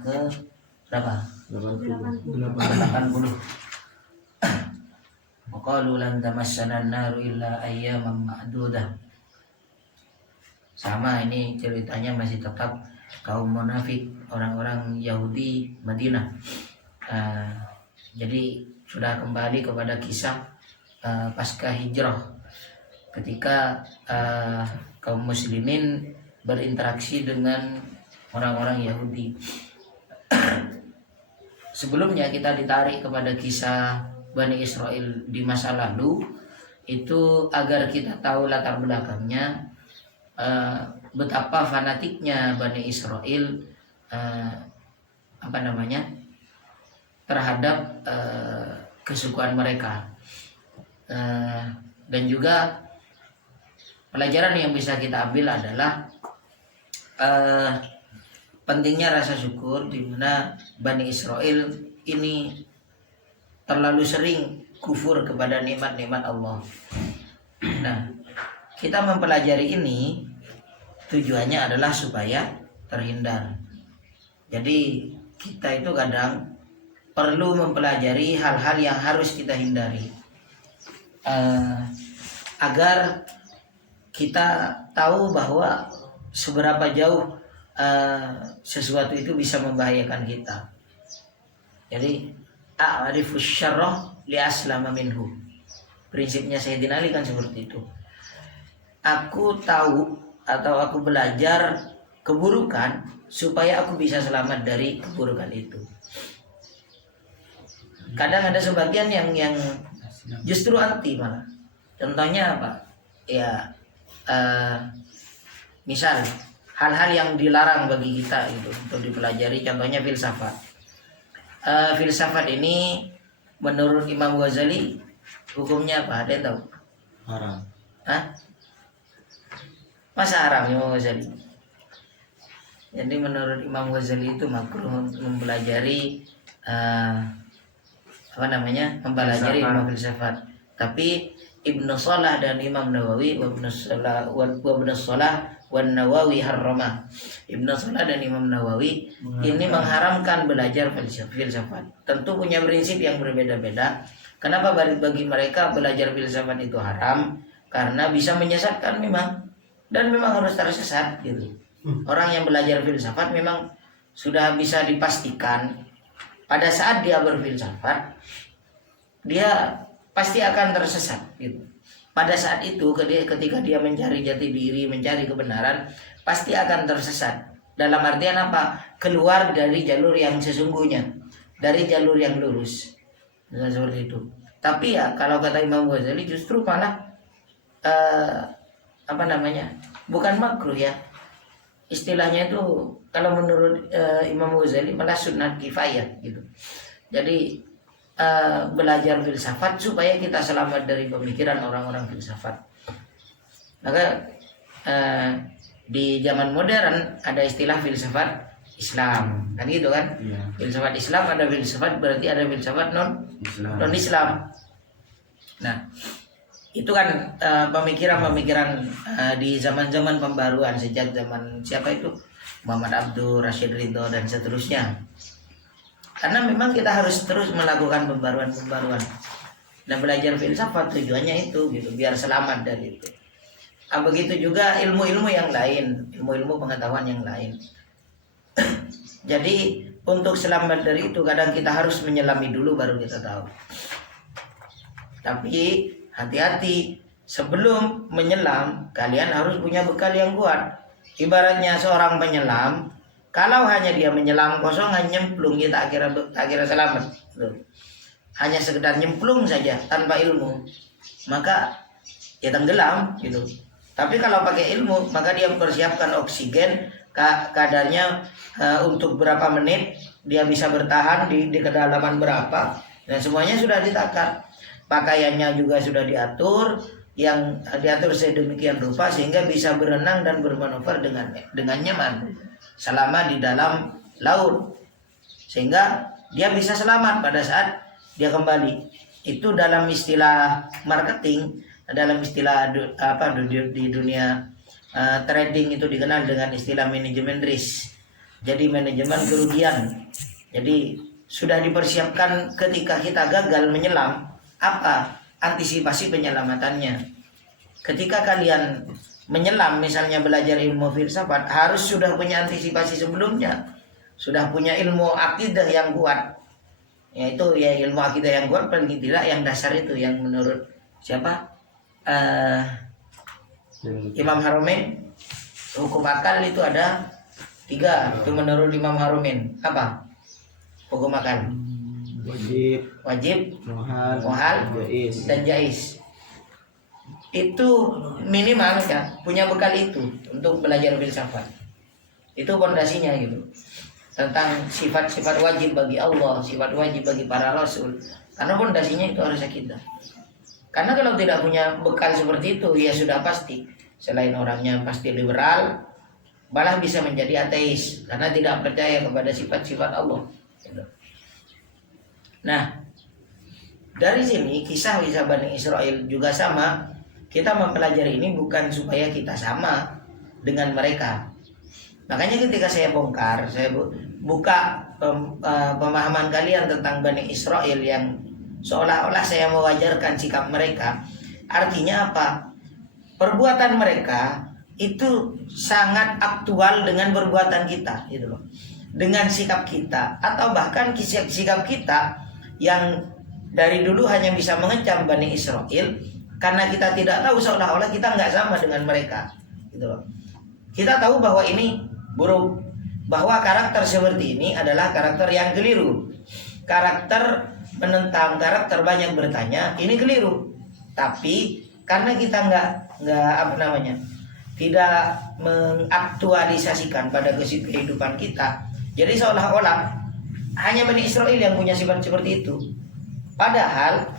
ke berapa? 80. Waqalu lan tamassana an-naru illa ayyaman ma'dudah. Sama, ini ceritanya masih tetap kaum munafik, orang-orang Yahudi Madinah. Jadi sudah kembali kepada kisah pasca hijrah, ketika kaum muslimin berinteraksi dengan orang-orang Yahudi. Sebelumnya kita ditarik kepada kisah Bani Israel di masa lalu, itu agar kita tahu latar belakangnya, betapa fanatiknya Bani Israel terhadap kesukuan mereka, dan juga pelajaran yang bisa kita ambil adalah pentingnya rasa syukur, di mana Bani Israel ini terlalu sering kufur kepada nikmat-nikmat Allah. Nah, kita mempelajari ini tujuannya adalah supaya terhindar. Jadi kita itu kadang perlu mempelajari hal-hal yang harus kita hindari, agar kita tahu bahwa seberapa jauh sesuatu itu bisa membahayakan kita. Jadi a'rifus syarrah li aslama minhu. Prinsipnya Sayyidina Ali kan seperti itu. Aku tahu atau aku belajar keburukan supaya aku bisa selamat dari keburukan itu. Kadang ada sebagian yang justru anti malah. Contohnya apa? Ya, misal hal-hal yang dilarang bagi kita itu untuk dipelajari. Contohnya filsafat. Filsafat ini menurut Imam Ghazali hukumnya apa? Ada yang tahu? Haram. Hah? Masa haram Imam Ghazali? Jadi menurut Imam Ghazali itu makruh mempelajari mempelajari ilmu filsafat. Tapi Ibnu Salah dan Imam Nawawi Ibnu Salah wan Nawawi harrama. Ibnu Salah dan Imam Nawawi ini mengharamkan belajar filsafat. Tentu punya prinsip yang berbeda-beda. Kenapa bagi mereka belajar filsafat itu haram? Karena bisa menyesatkan memang, dan memang harus tersesat gitu. Orang yang belajar filsafat memang sudah bisa dipastikan pada saat dia berfilsafat dia pasti akan tersesat gitu. Pada saat itu ketika dia mencari jati diri, mencari kebenaran, pasti akan tersesat. Dalam artian apa? Keluar dari jalur yang sesungguhnya, dari jalur yang lurus. Nah, seperti itu. Tapi ya kalau kata Imam Ghazali justru malah bukan makruh ya. Istilahnya itu kalau menurut Imam Ghazali malah sunnah kifayah gitu. Jadi belajar filsafat supaya kita selamat dari pemikiran orang-orang filsafat. Maka di zaman modern ada istilah filsafat Islam, kan gitu kan? Iya. Filsafat Islam ada filsafat, berarti ada filsafat non Islam. Nah, itu kan pemikiran-pemikiran di zaman-zaman pembaruan, sejak zaman siapa itu? Muhammad Abduh, Rashid Ridho dan seterusnya. Karena memang kita harus terus melakukan pembaruan. Dan belajar filsafat tujuannya itu gitu, biar selamat dari itu. Begitu juga ilmu-ilmu yang lain, ilmu-ilmu pengetahuan yang lain. Jadi untuk selamat dari itu kadang kita harus menyelami dulu baru kita tahu. Tapi hati-hati, sebelum menyelam kalian harus punya bekal yang kuat. Ibaratnya seorang penyelam, kalau hanya dia menyelam kosong, hanya nyemplung, kita tak kira selamat. Hanya sekedar nyemplung saja tanpa ilmu, maka ya tenggelam gitu. Tapi kalau pakai ilmu, maka dia mempersiapkan oksigen kadarnya untuk berapa menit, dia bisa bertahan di kedalaman berapa, dan semuanya sudah ditakar. Pakaiannya juga sudah diatur, yang diatur sedemikian rupa sehingga bisa berenang dan bermanuver dengan nyaman selama di dalam laut, sehingga dia bisa selamat pada saat dia kembali. Itu dalam istilah marketing, dalam istilah di dunia trading itu dikenal dengan istilah manajemen risk. jadi manajemen kerugian. Jadi sudah dipersiapkan ketika kita gagal menyelam, apa antisipasi penyelamatannya. Ketika kalian menyelam, misalnya belajar ilmu filsafat, harus sudah punya antisipasi sebelumnya, sudah punya ilmu akidah yang kuat. Yaitu ya ilmu akidah yang kuat, paling tidak yang dasar itu, yang menurut siapa? Imam Haramain, hukum akal itu ada 3. Itu menurut Imam Haramain. Apa hukum akal? Wajib, muhal, dan jais. Itu minimal ya, punya bekal itu untuk belajar filsafat. Itu pondasinya gitu. Tentang sifat-sifat wajib bagi Allah, sifat wajib bagi para rasul. Karena pondasinya itu harus akidah. Karena kalau tidak punya bekal seperti itu, ya sudah pasti selain orangnya pasti liberal, malah bisa menjadi ateis karena tidak percaya kepada sifat-sifat Allah. Nah, dari sini kisah Bani Israel juga sama. Kita mempelajari ini bukan supaya kita sama dengan mereka. Makanya ketika saya bongkar, saya buka pemahaman kalian tentang Bani Israel yang seolah-olah saya mewajarkan sikap mereka. Artinya apa? Perbuatan mereka itu sangat aktual dengan perbuatan kita, gitu loh. Dengan sikap kita, atau bahkan sikap kita yang dari dulu hanya bisa mengecam Bani Israel karena kita tidak tahu, seolah-olah kita nggak sama dengan mereka, gitu loh. Kita tahu bahwa ini buruk, bahwa karakter seperti ini adalah karakter yang keliru, karakter menentang, karakter banyak bertanya, ini keliru. Tapi karena kita tidak mengaktualisasikan pada kehidupan kita, jadi seolah-olah hanya Bani Israel yang punya sifat seperti itu. Padahal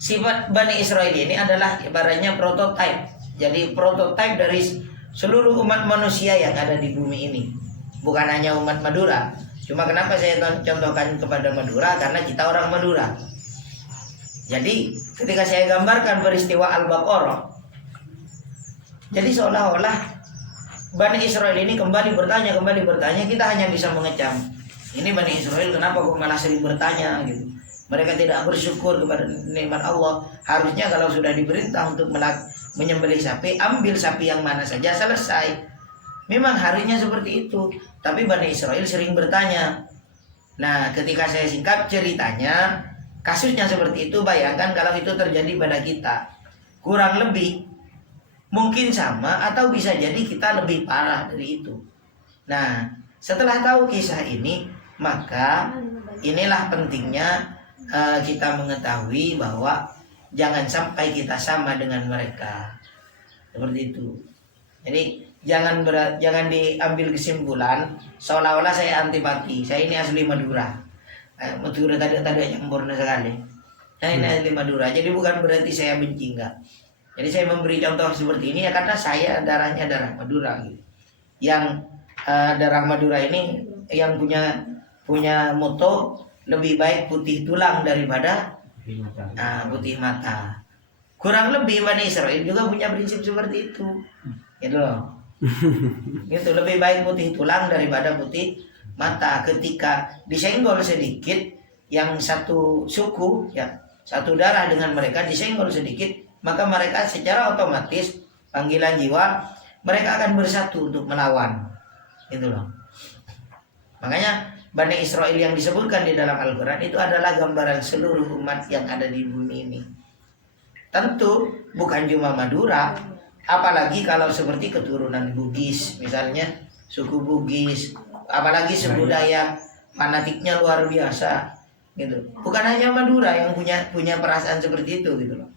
sifat Bani Israel ini adalah ibaratnya prototipe. Jadi prototipe dari seluruh umat manusia yang ada di bumi ini. Bukan hanya umat Madura. Cuma kenapa saya contohkan kepada Madura? Karena kita orang Madura. Jadi ketika saya gambarkan peristiwa Al-Baqarah, jadi seolah-olah Bani Israel ini kembali bertanya, kita hanya bisa mengecam. Ini Bani Israel kenapa kok malah sering bertanya gitu. Mereka tidak bersyukur kepada nikmat Allah. Harusnya kalau sudah diperintah untuk menyembelih sapi, ambil sapi yang mana saja, selesai. Memang harusnya seperti itu. Tapi Bani Israel sering bertanya. Nah, ketika saya singkat ceritanya, kasusnya seperti itu. Bayangkan kalau itu terjadi pada kita, kurang lebih mungkin sama, atau bisa jadi kita lebih parah dari itu. Nah, setelah tahu kisah ini, maka inilah pentingnya kita mengetahui bahwa jangan sampai kita sama dengan mereka. Seperti itu. Jadi jangan diambil kesimpulan seolah-olah saya antipati. Saya ini asli Madura. Madura tadi campurnya sekali. Saya ini asli Madura. Jadi bukan berarti saya benci, enggak. Jadi saya memberi contoh seperti ini ya karena saya darahnya darah Madura gitu. Yang darah Madura ini yang punya moto lebih baik putih tulang daripada putih mata. Kurang lebih Bani Israel juga punya prinsip seperti itu. Gitu loh. Gitu, lebih baik putih tulang daripada putih mata. Ketika disenggol sedikit yang satu suku ya, satu darah dengan mereka disenggol sedikit, maka mereka secara otomatis panggilan jiwa mereka akan bersatu untuk melawan. Gitu loh. Makanya Bani Israel yang disebutkan di dalam Al-Quran itu adalah gambaran seluruh umat yang ada di bumi ini. Tentu bukan cuma Madura, apalagi kalau seperti keturunan Bugis, misalnya suku Bugis, apalagi sebudaya fanatiknya luar biasa, gitu. Bukan hanya Madura yang punya perasaan seperti itu, gitu loh.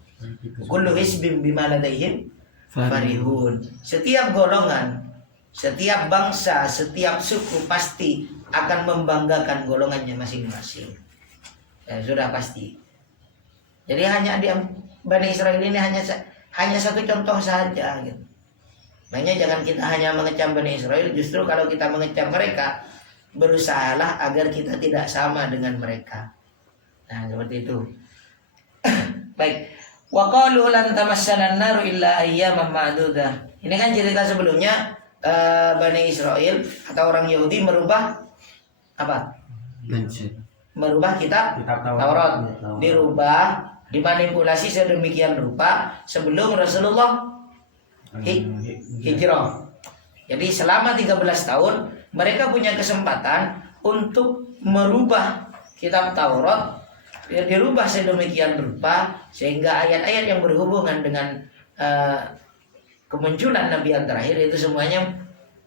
Kullu hisbim bima ladaihim farihun. Setiap golongan, setiap bangsa, setiap suku pasti akan membanggakan golongannya masing-masing. Ya, sudah pasti. Jadi Bani Israel ini hanya satu contoh saja gitu. Makanya jangan kita hanya mengecam Bani Israel, justru kalau kita mengecam mereka, berusahalah agar kita tidak sama dengan mereka. Nah, seperti itu. Baik. Wa qalu lan tamassana an-naru illa ayyaman ma'dudah. Ini kan cerita sebelumnya Bani Israel atau orang Yahudi merubah apa? Merubah kitab Taurat, dirubah, dimanipulasi sedemikian rupa sebelum Rasulullah hijrah. Jadi selama 13 tahun mereka punya kesempatan untuk merubah kitab Taurat, dirubah sedemikian rupa sehingga ayat-ayat yang berhubungan dengan kemunculan Nabi yang terakhir itu semuanya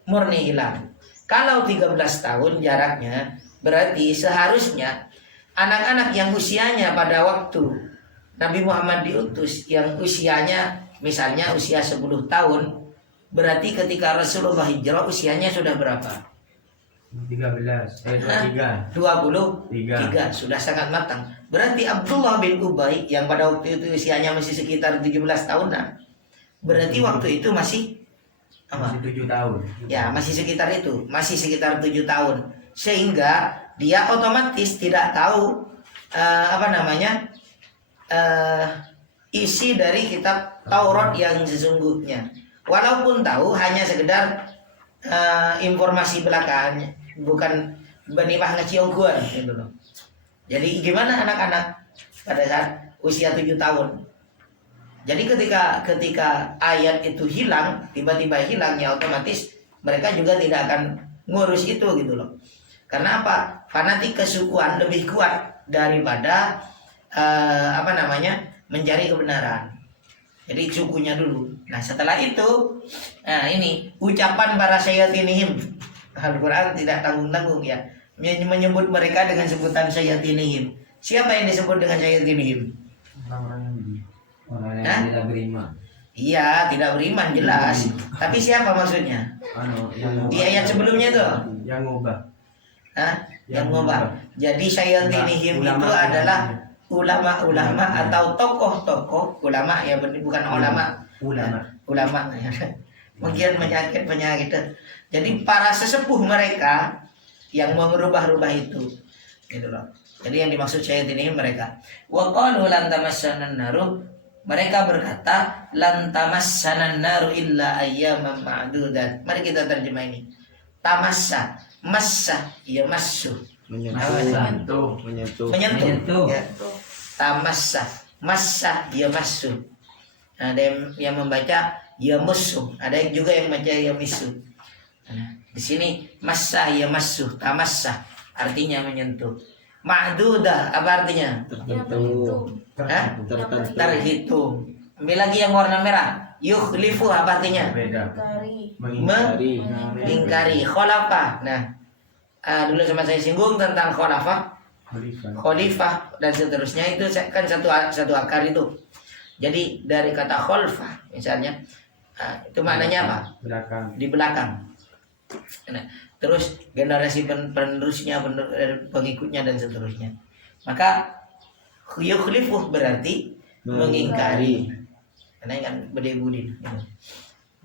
murni hilang. Kalau 13 tahun jaraknya, berarti seharusnya anak-anak yang usianya pada waktu Nabi Muhammad diutus, yang usianya misalnya usia 10 tahun, berarti ketika Rasulullah hijrah usianya sudah berapa? 23, sudah sangat matang. Berarti Abdullah bin Ubay yang pada waktu itu usianya masih sekitar 17 tahunan, berarti waktu itu masih 7 tahun. Ya, masih sekitar itu, masih sekitar 7 tahun. Sehingga dia otomatis tidak tahu isi dari kitab Taurat yang sesungguhnya. Walaupun tahu hanya sekedar informasi belakangnya, bukan benimah ngeciongguan gitu loh. Jadi gimana anak-anak pada saat usia 7 tahun? Jadi ketika ayat itu hilang, tiba-tiba hilang, ya otomatis mereka juga tidak akan ngurus itu gitu loh. Karena apa? Fanatik kesukuan lebih kuat daripada mencari kebenaran. Jadi sukunya dulu. Nah setelah itu, ini ucapan para syayatinihim. Al-Quran tidak tanggung-tanggung ya, menyebut mereka dengan sebutan syayatinihim. Siapa yang disebut dengan syayatinihim? Orang yang tidak beriman. Iya, tidak beriman jelas. Tapi siapa maksudnya? Di ayat sebelumnya itu yang ngubah. Yang ngubah. Jadi syayatinihim itu adalah ulama-ulama atau tokoh-tokoh ulama ya, bukan ulama. Ulama ya. Mungkin penyakit. Jadi para sesepuh mereka yang merubah-rubah itu, gitu loh. Jadi yang dimaksud syayatinihim mereka. Wa qalu lan tamassanan naru, mereka berkata lan tamassanan naru illa ayyaman ma'dudat. Mari kita terjemah ini. Tamassa, massa, ya massu. Menyentuh. Ya. Tamassa, massa, ya massu. Ada yang membaca ya musuh, ada yang juga yang membaca ya misu. Nah, di sini massa ya massu, tamassa artinya menyentuh. Ma'dudah apa artinya? Terhitung. Ambil lagi yang warna merah. Yukhlifu apa artinya? Mengingkari. Khalafah. Nah, dulu sama saya singgung tentang khalifah dan seterusnya, itu kan satu akar itu. Jadi dari kata khalfah misalnya, itu maknanya apa? Di belakang. Nah, terus generasi penerusnya, pengikutnya dan seterusnya. Maka yukhlifu berarti mengingkari. Karena kan bedebudin.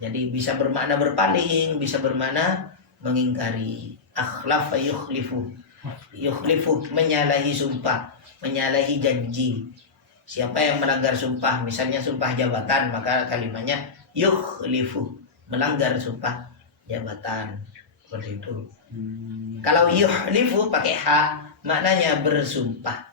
Jadi bisa bermakna berpaling, bisa bermakna mengingkari. Akhlafa yukhlifu. Yukhlifu menyalahi sumpah, menyalahi janji. Siapa yang melanggar sumpah, misalnya sumpah jabatan, maka kalimatnya yukhlifu, melanggar sumpah jabatan. Seperti itu. Kalau yukhlifu pakai ha, maknanya bersumpah.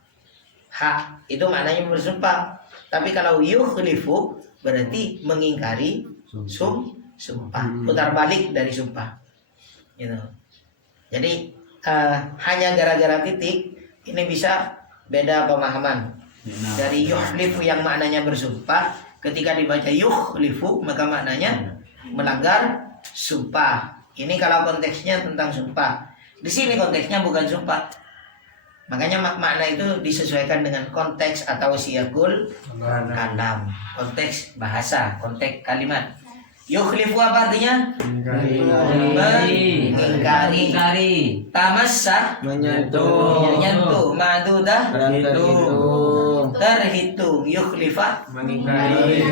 Ha itu maknanya bersumpah. Tapi kalau yukhlifu berarti mengingkari sumpah, putar balik dari sumpah. Gitu. Jadi hanya gara-gara titik ini bisa beda pemahaman. Dari yukhlifu yang maknanya bersumpah, ketika dibaca yukhlifu maka maknanya melanggar sumpah. Ini kalau konteksnya tentang sumpah. Di sini konteksnya bukan sumpah. Makanya makna itu disesuaikan dengan konteks atau siyakul kalam. Konteks bahasa, konteks kalimat. Yukhlifu apa artinya? Mengingkari. Tamassa menyentuh. Ma'dudah terhitung. Yukhlifa mengingkari.